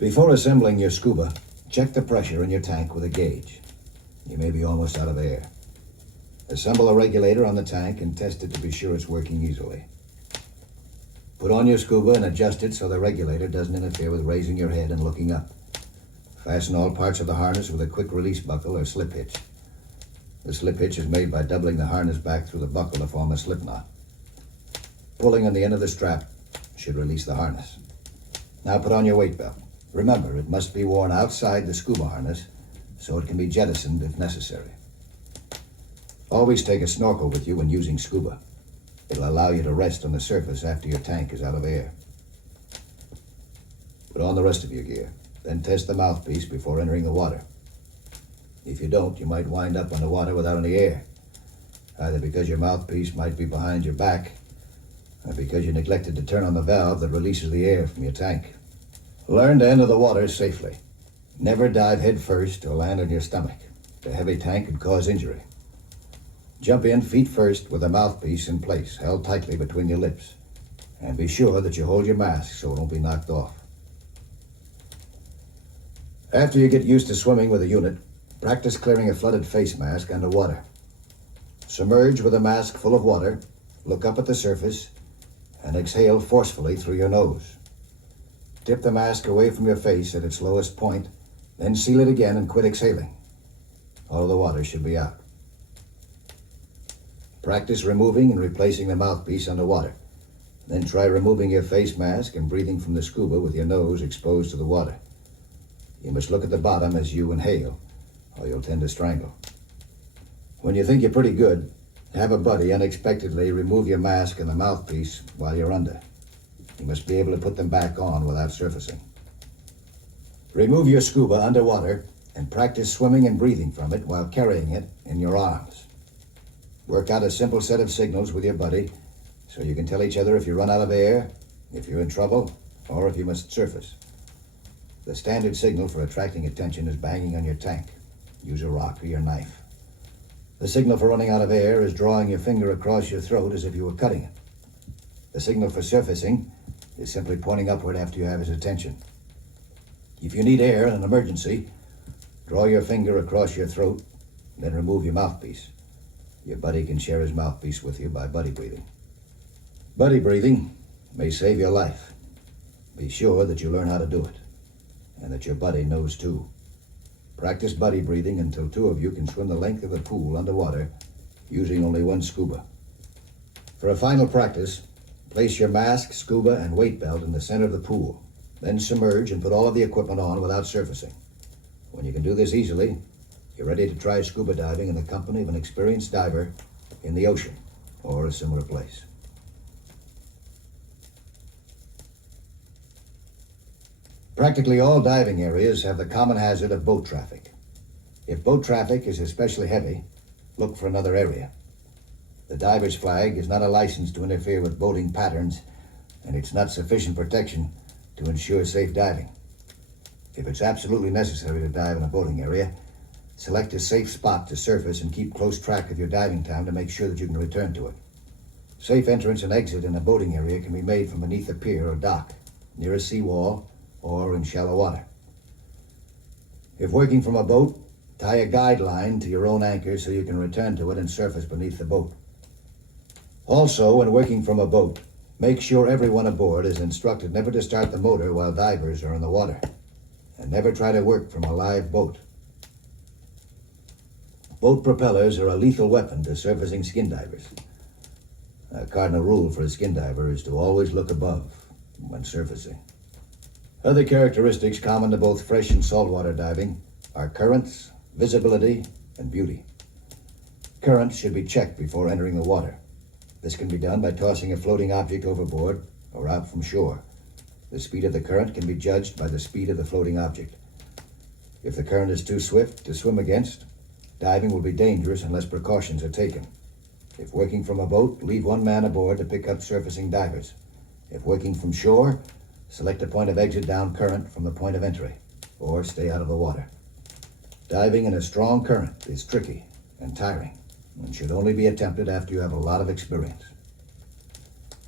Before assembling your scuba, check the pressure in your tank with a gauge. You may be almost out of air. Assemble a regulator on the tank and test it to be sure it's working easily. Put on your scuba and adjust it so the regulator doesn't interfere with raising your head and looking up. Fasten all parts of the harness with a quick release buckle or slip hitch. The slip hitch is made by doubling the harness back through the buckle to form a slip knot. Pulling on the end of the strap should release the harness. Now put on your weight belt. Remember, it must be worn outside the scuba harness so it can be jettisoned if necessary. Always take a snorkel with you when using scuba. It'll allow you to rest on the surface after your tank is out of air. Put on the rest of your gear, then test the mouthpiece before entering the water. If you don't, you might wind up on the water without any air, either because your mouthpiece might be behind your back or because you neglected to turn on the valve that releases the air from your tank. Learn to enter the water safely. Never dive head first or land on your stomach. The heavy tank could cause injury. Jump in feet first with the mouthpiece in place, held tightly between your lips. And be sure that you hold your mask so it won't be knocked off. After you get used to swimming with a unit, practice clearing a flooded face mask underwater. Submerge with a mask full of water, look up at the surface, and exhale forcefully through your nose. Tip the mask away from your face at its lowest point, then seal it again and quit exhaling. All the water should be out. Practice removing and replacing the mouthpiece underwater. Then try removing your face mask and breathing from the scuba with your nose exposed to the water. You must look at the bottom as you inhale, or you'll tend to strangle. When you think you're pretty good, have a buddy unexpectedly remove your mask and the mouthpiece while you're under. You must be able to put them back on without surfacing. Remove your scuba underwater and practice swimming and breathing from it while carrying it in your arms. Work out a simple set of signals with your buddy so you can tell each other if you run out of air, if you're in trouble, or if you must surface. The standard signal for attracting attention is banging on your tank. Use a rock or your knife. The signal for running out of air is drawing your finger across your throat as if you were cutting it. The signal for surfacing is simply pointing upward after you have his attention. If you need air in an emergency, draw your finger across your throat, then remove your mouthpiece. Your buddy can share his mouthpiece with you by buddy breathing. Buddy breathing may save your life. Be sure that you learn how to do it, and that your buddy knows too. Practice buddy breathing until two of you can swim the length of the pool underwater using only one scuba. For a final practice, place your mask, scuba, and weight belt in the center of the pool. Then submerge and put all of the equipment on without surfacing. When you can do this easily, you're ready to try scuba diving in the company of an experienced diver in the ocean or a similar place. Practically all diving areas have the common hazard of boat traffic. If boat traffic is especially heavy, look for another area. The diver's flag is not a license to interfere with boating patterns, and it's not sufficient protection to ensure safe diving. If it's absolutely necessary to dive in a boating area, select a safe spot to surface and keep close track of your diving time to make sure that you can return to it. Safe entrance and exit in a boating area can be made from beneath a pier or dock, near a seawall, or in shallow water. If working from a boat, tie a guide line to your own anchor so you can return to it and surface beneath the boat. Also, when working from a boat, make sure everyone aboard is instructed never to start the motor while divers are in the water, and never try to work from a live boat. Boat propellers are a lethal weapon to surfacing skin divers. A cardinal rule for a skin diver is to always look above when surfacing. Other characteristics common to both fresh and saltwater diving are currents, visibility, and beauty. Currents should be checked before entering the water. This can be done by tossing a floating object overboard or out from shore. The speed of the current can be judged by the speed of the floating object. If the current is too swift to swim against, diving will be dangerous unless precautions are taken. If working from a boat, leave one man aboard to pick up surfacing divers. If working from shore, select a point of exit down current from the point of entry, or stay out of the water. Diving in a strong current is tricky and tiring, and should only be attempted after you have a lot of experience.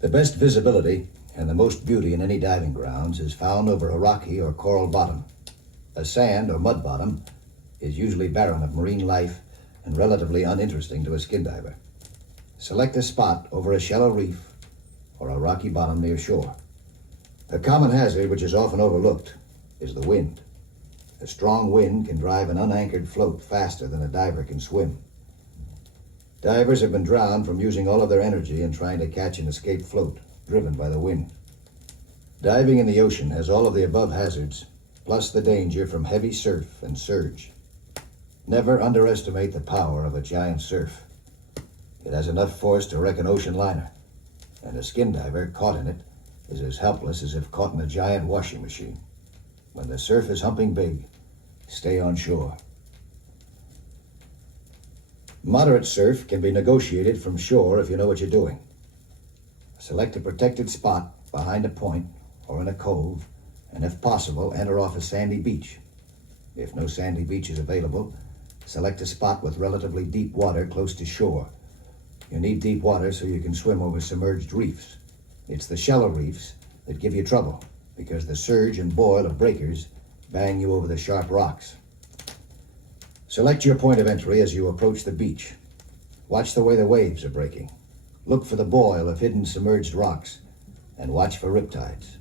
The best visibility And the most beauty in any diving grounds is found over a rocky or coral bottom. A sand or mud bottom is usually barren of marine life and relatively uninteresting to a skin diver. Select a spot over a shallow reef or a rocky bottom near shore. A common hazard which is often overlooked is the wind. A strong wind can drive an unanchored float faster than a diver can swim. Divers have been drowned from using all of their energy in trying to catch an escaped float, driven by the wind. Diving in the ocean has all of the above hazards, plus the danger from heavy surf and surge. Never underestimate the power of a giant surf. It has enough force to wreck an ocean liner, and a skin diver caught in it is as helpless as if caught in a giant washing machine. When the surf is humping big, stay on shore. Moderate surf can be negotiated from shore if you know what you're doing. Select a protected spot behind a point or in a cove, and if possible, enter off a sandy beach. If no sandy beach is available, select a spot with relatively deep water close to shore. You need deep water so you can swim over submerged reefs. It's the shallow reefs that give you trouble because the surge and boil of breakers bang you over the sharp rocks. Select your point of entry as you approach the beach. Watch the way the waves are breaking. Look for the boil of hidden submerged rocks and watch for riptides.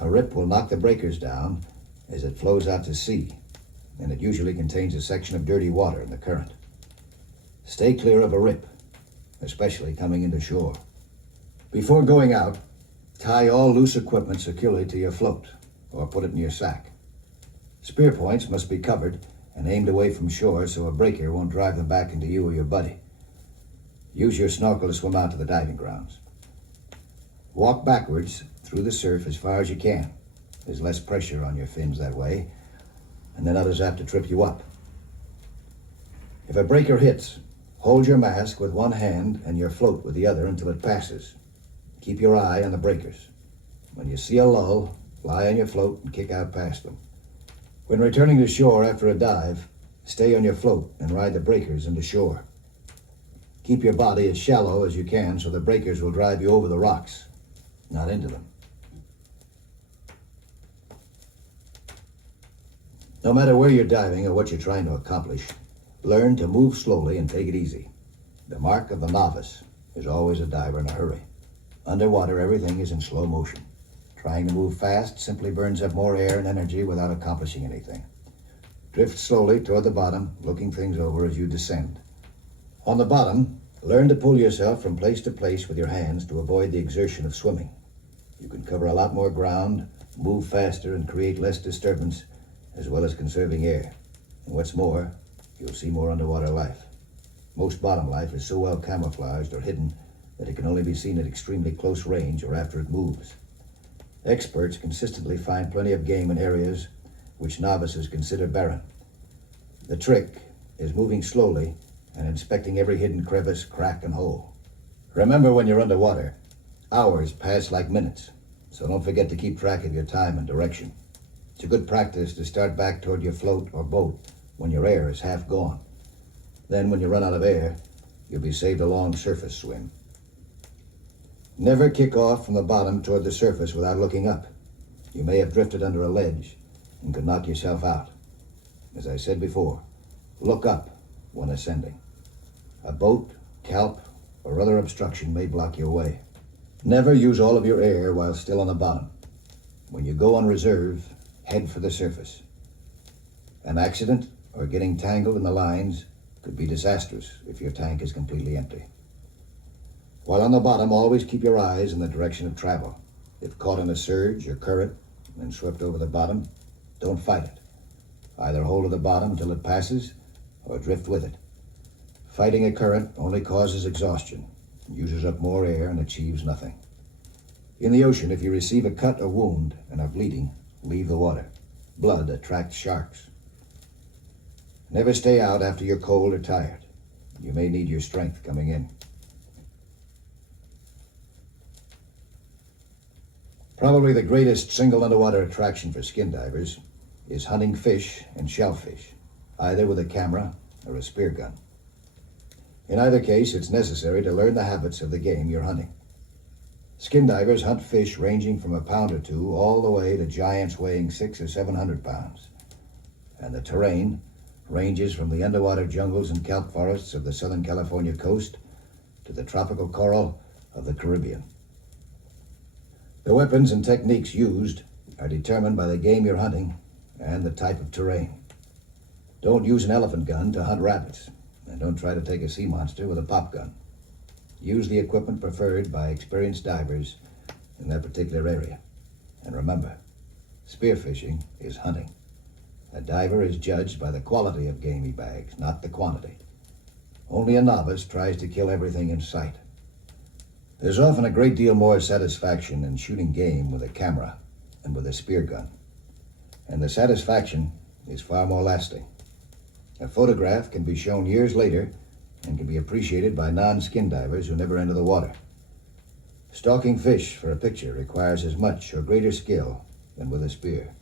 A rip will knock the breakers down as it flows out to sea, and it usually contains a section of dirty water in the current. Stay clear of a rip, especially coming into shore. Before going out, tie all loose equipment securely to your float or put it in your sack. Spear points must be covered and aimed away from shore so a breaker won't drive them back into you or your buddy. Use your snorkel to swim out to the diving grounds. Walk backwards through the surf as far as you can. There's less pressure on your fins that way, and then others have to trip you up. If a breaker hits, hold your mask with one hand and your float with the other until it passes. Keep your eye on the breakers. When you see a lull, lie on your float and kick out past them. When returning to shore after a dive, stay on your float and ride the breakers into shore. Keep your body as shallow as you can so the breakers will drive you over the rocks, not into them. No matter where you're diving or what you're trying to accomplish, learn to move slowly and take it easy. The mark of the novice is always a diver in a hurry. Underwater, everything is in slow motion. Trying to move fast simply burns up more air and energy without accomplishing anything. Drift slowly toward the bottom, looking things over as you descend. On the bottom, learn to pull yourself from place to place with your hands to avoid the exertion of swimming. You can cover a lot more ground, move faster, and create less disturbance, as well as conserving air. And what's more, you'll see more underwater life. Most bottom life is so well camouflaged or hidden that it can only be seen at extremely close range or after it moves. Experts consistently find plenty of game in areas which novices consider barren. The trick is moving slowly and inspecting every hidden crevice, crack, and hole. Remember, when you're underwater, hours pass like minutes, so don't forget to keep track of your time and direction. It's a good practice to start back toward your float or boat when your air is half gone. Then, when you run out of air, you'll be saved a long surface swim. Never kick off from the bottom toward the surface without looking up. You may have drifted under a ledge and could knock yourself out. As I said before, look up when ascending. A boat, kelp, or other obstruction may block your way. Never use all of your air while still on the bottom. When you go on reserve, head for the surface. An accident or getting tangled in the lines could be disastrous if your tank is completely empty. While on the bottom, always keep your eyes in the direction of travel. If caught in a surge or current and swept over the bottom, don't fight it. Either hold to the bottom until it passes or drift with it. Fighting a current only causes exhaustion, uses up more air, and achieves nothing. In the ocean, if you receive a cut or wound and are bleeding, leave the water. Blood attracts sharks. Never stay out after you're cold or tired. You may need your strength coming in. Probably the greatest single underwater attraction for skin divers is hunting fish and shellfish, either with a camera or a spear gun. In either case, it's necessary to learn the habits of the game you're hunting. Skin divers hunt fish ranging from a pound or two all the way to giants weighing 600 or 700 pounds. And the terrain ranges from the underwater jungles and kelp forests of the Southern California coast to the tropical coral of the Caribbean. The weapons and techniques used are determined by the game you're hunting and the type of terrain. Don't use an elephant gun to hunt rabbits, and don't try to take a sea monster with a pop gun. Use the equipment preferred by experienced divers in that particular area. And remember, spearfishing is hunting. A diver is judged by the quality of game he bags, not the quantity. Only a novice tries to kill everything in sight. There's often a great deal more satisfaction in shooting game with a camera than with a spear gun. And the satisfaction is far more lasting. A photograph can be shown years later and can be appreciated by non-skin divers who never enter the water. Stalking fish for a picture requires as much or greater skill than with a spear.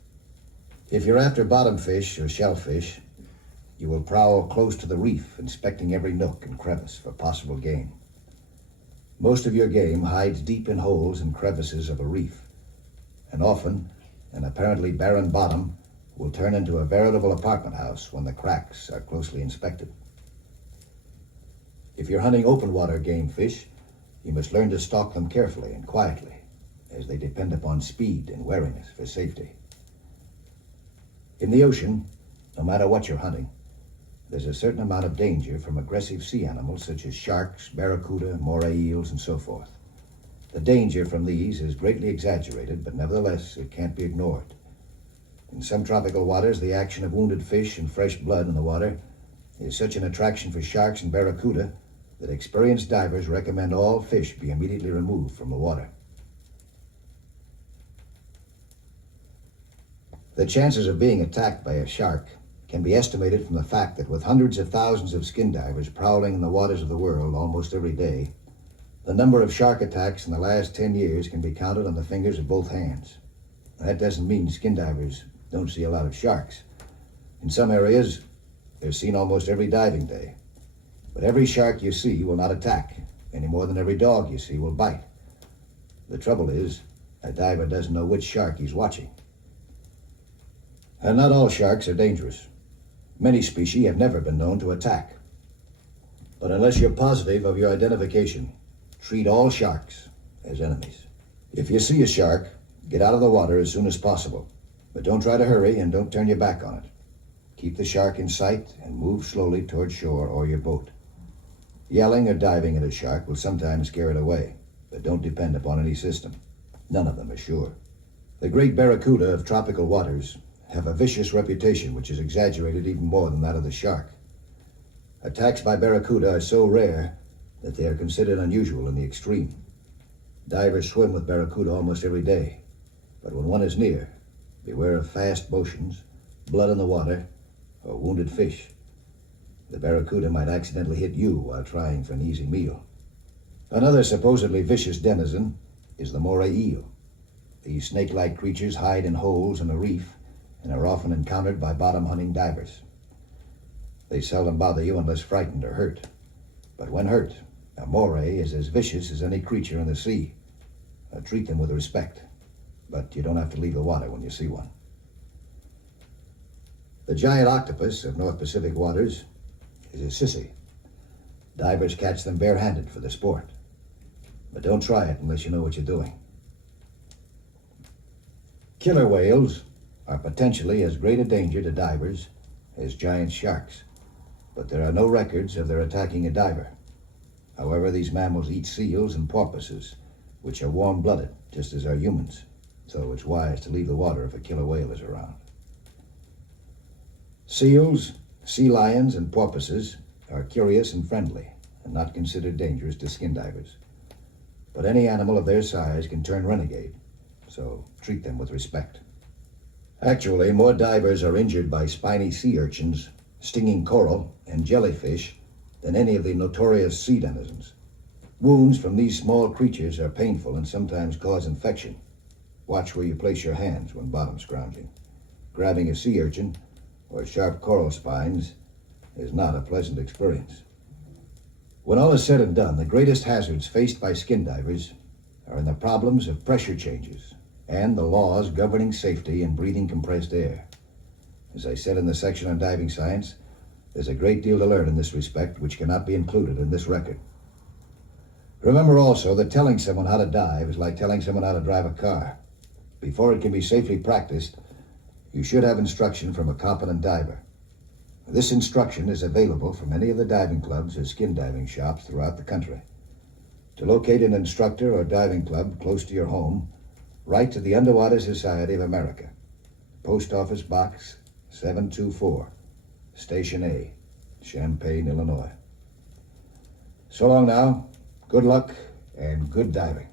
If you're after bottom fish or shellfish, you will prowl close to the reef, inspecting every nook and crevice for possible game. Most of your game hides deep in holes and crevices of a reef, and often an apparently barren bottom will turn into a veritable apartment house when the cracks are closely inspected. If you're hunting open water game fish, you must learn to stalk them carefully and quietly, as they depend upon speed and wariness for safety. In the ocean, no matter what you're hunting, there's a certain amount of danger from aggressive sea animals such as sharks, barracuda, moray eels, and so forth. The danger from these is greatly exaggerated, but nevertheless it can't be ignored. In some tropical waters, the action of wounded fish and fresh blood in the water is such an attraction for sharks and barracuda that experienced divers recommend all fish be immediately removed from the water. The chances of being attacked by a shark can be estimated from the fact that with hundreds of thousands of skin divers prowling in the waters of the world almost every day, the number of shark attacks in the last 10 years can be counted on the fingers of both hands. That doesn't mean skin divers don't see a lot of sharks. In some areas, they're seen almost every diving day. But every shark you see will not attack, any more than every dog you see will bite. The trouble is, a diver doesn't know which shark he's watching. And not all sharks are dangerous. Many species have never been known to attack. But unless you're positive of your identification, treat all sharks as enemies. If you see a shark, get out of the water as soon as possible. But don't try to hurry and don't turn your back on it. Keep the shark in sight and move slowly toward shore or your boat. Yelling or diving at a shark will sometimes scare it away, but don't depend upon any system. None of them are sure. The great barracuda of tropical waters have a vicious reputation which is exaggerated even more than that of the shark. Attacks by barracuda are so rare that they are considered unusual in the extreme. Divers swim with barracuda almost every day, but when one is near, beware of fast motions, blood in the water, or wounded fish. The barracuda might accidentally hit you while trying for an easy meal. Another supposedly vicious denizen is the moray eel. These snake-like creatures hide in holes in the reef and are often encountered by bottom-hunting divers. They seldom bother you unless frightened or hurt. But when hurt, a moray is as vicious as any creature in the sea. Treat them with respect, but you don't have to leave the water when you see one. The giant octopus of North Pacific waters is a sissy. Divers catch them barehanded for the sport. But don't try it unless you know what you're doing. Killer whales are potentially as great a danger to divers as giant sharks, but there are no records of their attacking a diver. However, these mammals eat seals and porpoises, which are warm-blooded, just as are humans, so it's wise to leave the water if a killer whale is around. Seals, sea lions, and porpoises are curious and friendly and not considered dangerous to skin divers. But any animal of their size can turn renegade, so treat them with respect. Actually, more divers are injured by spiny sea urchins, stinging coral, and jellyfish than any of the notorious sea denizens. Wounds from these small creatures are painful and sometimes cause infection. Watch where you place your hands when bottom scrounging. Grabbing a sea urchin or sharp coral spines is not a pleasant experience. When all is said and done, the greatest hazards faced by skin divers are in the problems of pressure changes and the laws governing safety in breathing compressed air. As I said in the section on diving science, there's a great deal to learn in this respect which cannot be included in this record. Remember also that telling someone how to dive is like telling someone how to drive a car. Before it can be safely practiced, you should have instruction from a competent diver. This instruction is available from any of the diving clubs or skin diving shops throughout the country. To locate an instructor or diving club close to your home, write to the Underwater Society of America, Post Office Box 724, Station A, Champaign, Illinois. So long now, good luck, and good diving.